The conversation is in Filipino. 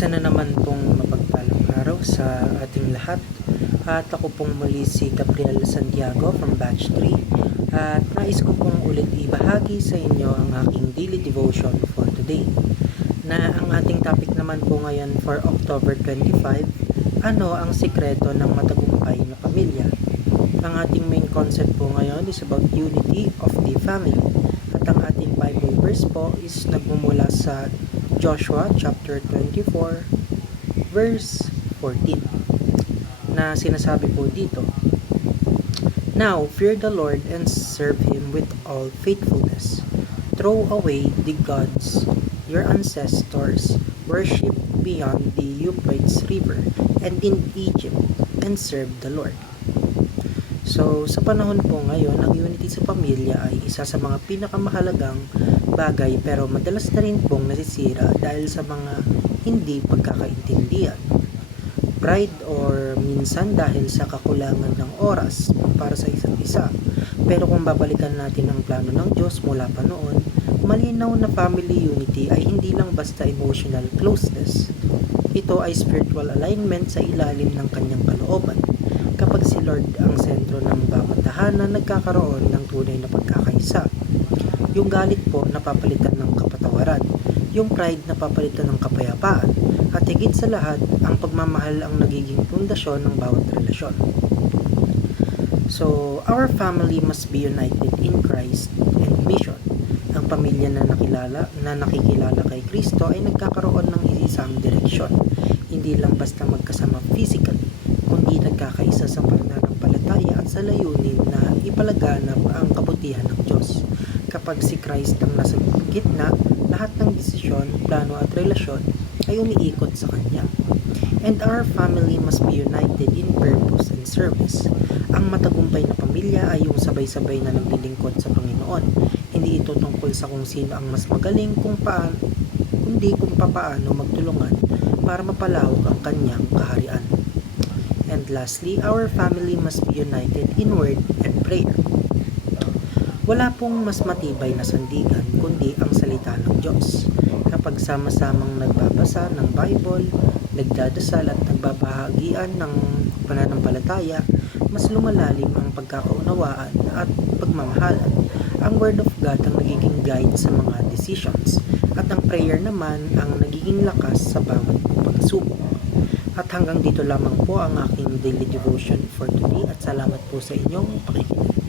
Isa na naman pong mapagpalang araw sa ating lahat. At ako pong muli si Gabriel Santiago from Batch 3. At nais ko pong ulit ibahagi sa inyo ang aking daily devotion for today. Na ang ating topic naman po ngayon for October 25, ano ang sikreto ng matagumpay na pamilya? Ang ating main concept po ngayon is about unity of the family. At ang ating Bible verse po is nagmumula sa Joshua chapter 24 verse 14 na sinasabi po dito, "Now fear the Lord and serve Him with all faithfulness. Throw away the gods your ancestors worshipped beyond the Euphrates River and in Egypt, and serve the Lord." So, sa panahon po ngayon, ang unity sa pamilya ay isa sa mga pinakamahalagang bagay pero madalas na rin pong nasisira dahil sa mga hindi pagkakaintindihan. Pride or minsan dahil sa kakulangan ng oras para sa isa't isa. Pero kung babalikan natin ang plano ng Diyos mula pa noon, malinaw na family unity ay hindi lang basta emotional closeness. Ito ay spiritual alignment sa ilalim ng kanyang kalooban. Kapag si Lord ang sentro ng bawat tahanan, nagkakaroon ng tunay na pagkakaisa. Yung galit po napapalitan ng kapatawaran, yung pride napapalitan ng kapayapaan, at higit sa lahat, ang pagmamahal ang nagiging pundasyon ng bawat relasyon. So, our family must be united in Christ and mission. Ang pamilya na nakikilala kay Kristo ay nagkakaroon ng isang direksyon. Hindi lang basta magkasama physically, kundi nagkakaisa sa pananampalataya at sa layunin na ipalaganap ang kabutihan ng Diyos. Kapag si Christ ang nasa gitna, lahat ng desisyon, plano at relasyon ay umiikot sa Kanya. And our family must be united in purpose and service. Ang matagumpay na pamilya ay yung sabay-sabay na naglilingkod sa Panginoon. Hindi ito tungkol sa kung sino ang mas magaling kundi kung paano magtulungan para mapalawak ang Kanyang kaharian. And lastly, our family must be united in word and prayer. Wala pong mas matibay na sandigan kundi ang salita ng Diyos. Kapag sama-samang nagbabasa ng Bible, nagdadasal at nagbabahagian ng pananampalataya, mas lumalalim ang pagkakaunawaan at pagmamahalan. Ang Word of God ang nagiging guide sa mga decisions at ang prayer naman ang nagiging lakas sa bawat pagsubok. At hanggang dito lamang po ang aking daily devotion for today at salamat po sa inyong pakikinig.